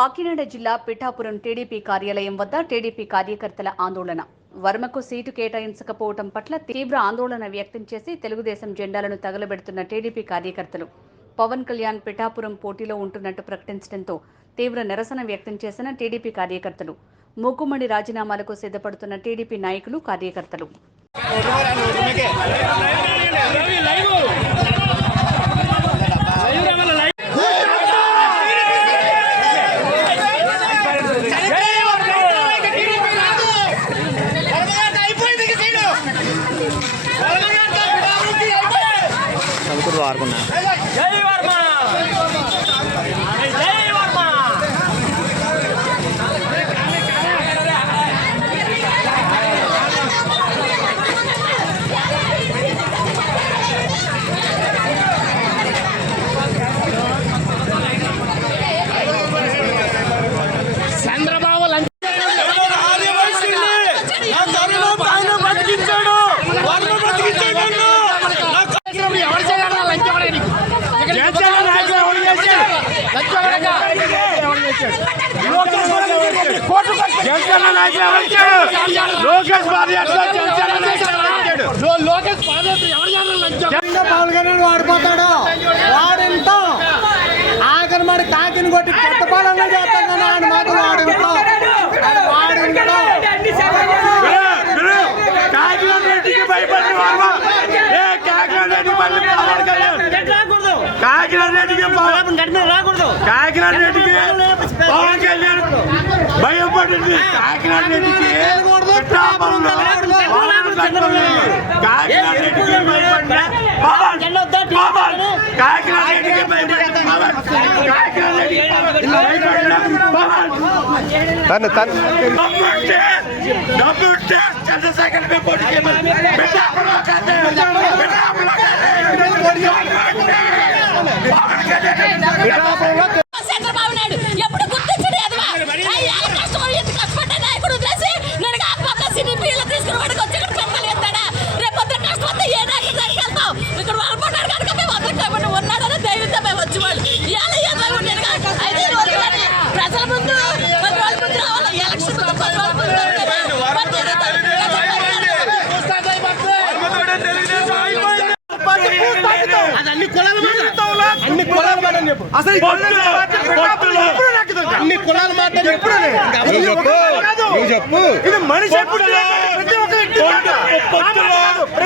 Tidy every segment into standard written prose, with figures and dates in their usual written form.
కాకినాడ జిల్లా పిఠాపురం టీడీపీ కార్యాలయం వద్ద టీడీపీ కార్యకర్తల ఆందోళన. వర్మకు సీటు కేటాయించకపోవడం పట్ల తీవ్ర ఆందోళన వ్యక్తం చేసి తెలుగుదేశం జెండాలను తగలబెడుతున్న టీడీపీ కార్యకర్తలు పవన్ కళ్యాణ్ పిఠాపురం పోటీలో ఉంటున్నట్టు ప్రకటించడంతో తీవ్ర నిరసన వ్యక్తం చేసిన టీడీపీ కార్యకర్తలు, మూకుమ్మడి రాజీనామాలకు సిద్ధపడుతున్న టీడీపీ నాయకులు, కార్యకర్తలు. పవన్ కళ్యాణ్ వాడిపోతాడు, వాడింటో ఆఖరి మరి కాకిని కొట్టి కొత్త పాలన చేస్తాను ఆయన మాత్రం వాడింటో కాకినాడ రెడ్డికి పవన్ కళ్యాణ్ భయపడింది. కాకినాడ రెడ్డికి కాకినాడ రెడ్డికి భయపడిన పవన్, కాకినాడ రెడ్డికి భయపడిన పవన్, కాకినాడ రెడ్డికి భయపడిన పవన్. డబ్బుంటే చంద్రశేఖర్ పోటీ చంద్రబాబు నాయుడు ఎప్పుడు గుర్తించడు కష్టపడ్డ నాయకుడు వదిలేసి నేను సినీ పిల్లలు తీసుకుని వాడికి వచ్చి పెద్దలు ఎత్తాడా? రేపు పొద్దున కష్టం వస్తే ఏ నాయకుడు దగ్గరికి వెళ్తాం? ఇక్కడ వాళ్ళపడ్డాడు కనుక మేము అందరికీ ఉన్నాడని ధైర్యంతో మేము వచ్చి వాళ్ళు అయితే ప్రజల ముందు 10 రోజుల ముందు రావాలి, ఎలక్షన్ ముందు 10 రోజుల ముందు అన్ని కులాల మాట చెప్పు. ఇది మనిషి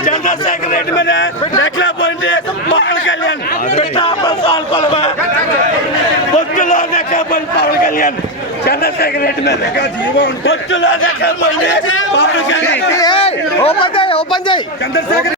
చంద్రశేఖర్ రెడ్డి మీద నెక్కలేకపోయింది పవన్ కళ్యాణ్. పొత్తులో నెక్కలేకపోయింది పవన్ కళ్యాణ్. చంద్రశేఖర్ రెడ్డి మీద పొత్తులో నెక్కలేకపోయింది పవన్ కళ్యాణ్. చంద్రశేఖర్